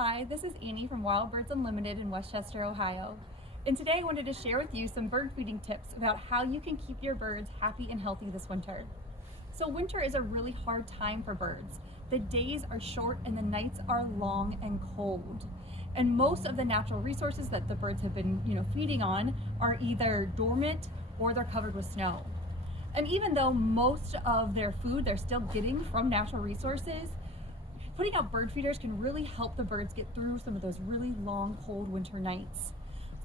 Hi, this is Annie from Wild Birds Unlimited in Westchester, Ohio. And today I wanted to share with you some bird feeding tips about how you can keep your birds happy and healthy this winter. So winter is a really hard time for birds. The days are short and the nights are long and cold. And most of the natural resources that the birds have been, feeding on are either dormant or they're covered with snow. And even though most of their food they're still getting from natural resources, putting out bird feeders can really help the birds get through some of those really long, cold winter nights.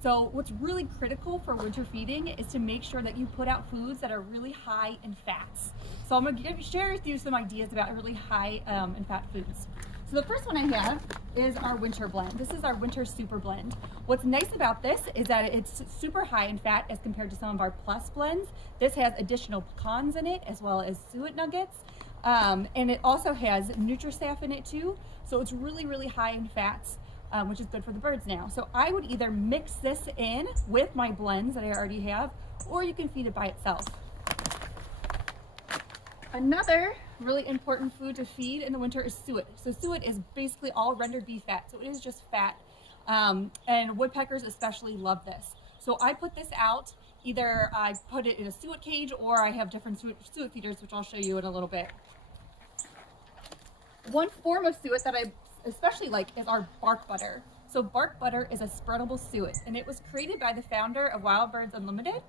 So what's really critical for winter feeding is to make sure that you put out foods that are really high in fats. So I'm going to share with you some ideas about really high in fat foods. So the first one I have is our winter blend. This is our winter super blend. What's nice about this is that it's super high in fat as compared to some of our plus blends. This has additional pecans in it as well as suet nuggets. And it also has Nutrisaf in it too. So it's really, really high in fats, which is good for the birds now. So I would either mix this in with my blends that I already have, or you can feed it by itself. Another really important food to feed in the winter is suet. So suet is basically all rendered beef fat. So it is just fat. And woodpeckers especially love this. So I put this out, either I put it in a suet cage or I have different suet feeders, which I'll show you in a little bit. One form of suet that I especially like is our bark butter. So bark butter is a spreadable suet, and it was created by the founder of Wild Birds Unlimited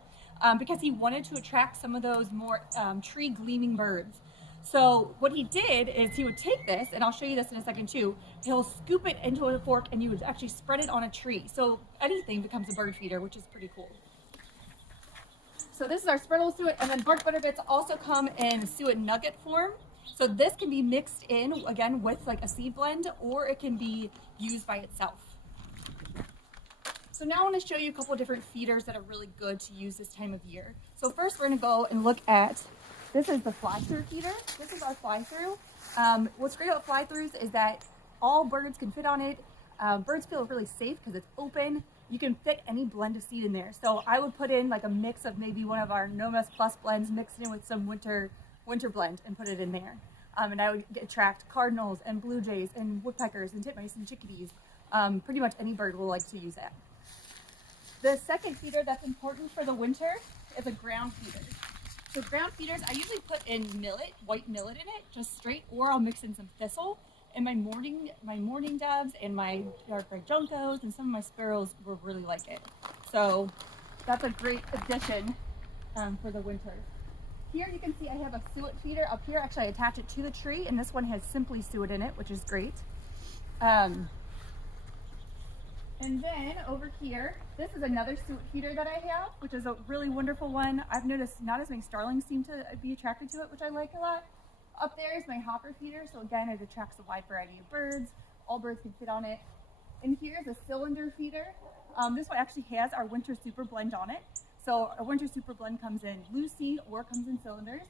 because he wanted to attract some of those more tree gleaming birds. So what he did is he would take this, and I'll show you this in a second too, he'll scoop it into a fork and you would actually spread it on a tree. So anything becomes a bird feeder, which is pretty cool. So this is our spreadable suet, and then bark butter bits also come in suet nugget form. So this can be mixed in, again, with like a seed blend, or it can be used by itself. So now I want to show you a couple different feeders that are really good to use this time of year. So first we're going to go and look at, this is the fly-through feeder. This is our fly-through. What's great about fly-throughs is that all birds can fit on it. Birds feel really safe because it's open. You can fit any blend of seed in there. So I would put in like a mix of maybe one of our Nomas Plus blends mixed in with some winter blend and put it in there. And I would attract cardinals and blue jays and woodpeckers and titmice and chickadees. Pretty much any bird will like to use that. The second feeder that's important for the winter is a ground feeder. So ground feeders, I usually put in millet, white millet in it, just straight, or I'll mix in some thistle. And my mourning doves and my dark red juncos and some of my sparrows will really like it. So that's a great addition for the winter. Here you can see I have a suet feeder up here. Actually, I attach it to the tree, and this one has simply suet in it, which is great. And then over here, this is another suet feeder that I have, which is a really wonderful one. I've noticed not as many starlings seem to be attracted to it, which I like a lot. Up there is my hopper feeder, so again, it attracts a wide variety of birds. All birds can fit on it. And here's a cylinder feeder. This one actually has our winter super blend on it. So our winter super blend comes in loose seed or comes in cylinders.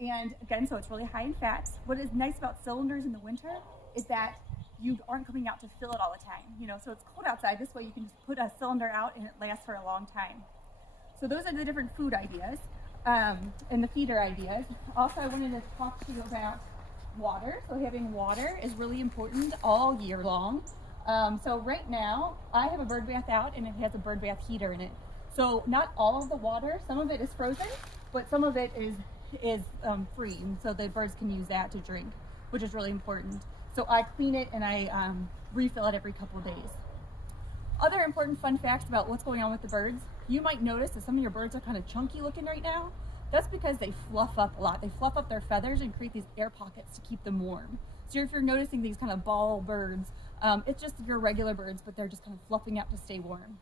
And again, so it's really high in fats. What is nice about cylinders in the winter is that you aren't coming out to fill it all the time. So it's cold outside. This way you can just put a cylinder out and it lasts for a long time. So those are the different food ideas and the feeder ideas. Also, I wanted to talk to you about water. So having water is really important all year long. So right now I have a bird bath out and it has a bird bath heater in it. So not all of the water, some of it is frozen, but some of it is free, and so the birds can use that to drink, which is really important. So I clean it and I refill it every couple of days. Other important fun facts about what's going on with the birds. You might notice that some of your birds are kind of chunky looking right now. That's because they fluff up a lot. They fluff up their feathers and create these air pockets to keep them warm. So if you're noticing these kind of ball birds, it's just your regular birds, but they're just kind of fluffing out to stay warm.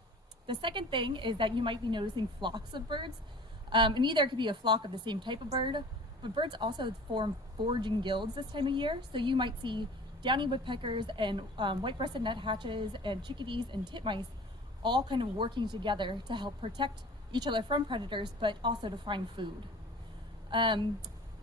The second thing is that you might be noticing flocks of birds. And either it could be a flock of the same type of bird, but birds also form foraging guilds this time of year. So you might see downy woodpeckers and white-breasted nuthatches and chickadees and titmice all kind of working together to help protect each other from predators, but also to find food.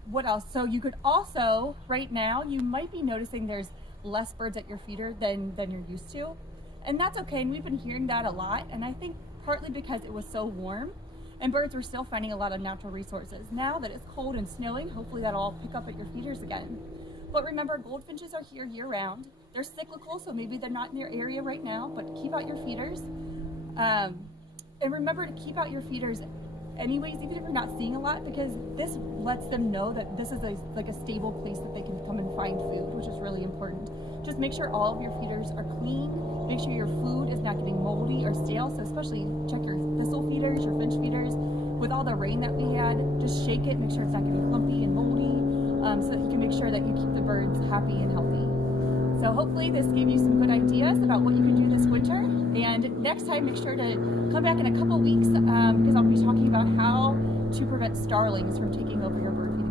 What else? So you could also, right now, you might be noticing there's less birds at your feeder than you're used to. And that's okay, and we've been hearing that a lot, and I think partly because it was so warm, and birds were still finding a lot of natural resources. Now that it's cold and snowing, hopefully that'll all pick up at your feeders again. But remember, goldfinches are here year-round. they're cyclical, so maybe they're not in your area right now, but keep out your feeders. And remember to keep out your feeders anyways, even if you're not seeing a lot, because this lets them know that this is like a stable place that they can come and find food, which is really important. Just make sure all of your feeders are clean. Make sure your food is not getting moldy or stale. So especially check your thistle feeders, your finch feeders. With all the rain that we had, just shake it, make sure it's not getting clumpy and moldy, so that you can make sure that you keep the birds happy and healthy. So hopefully this gave you some good ideas about what you can do this winter. And next time, make sure to come back in a couple weeks because I'll be talking about how to prevent starlings from taking over your bird feeder.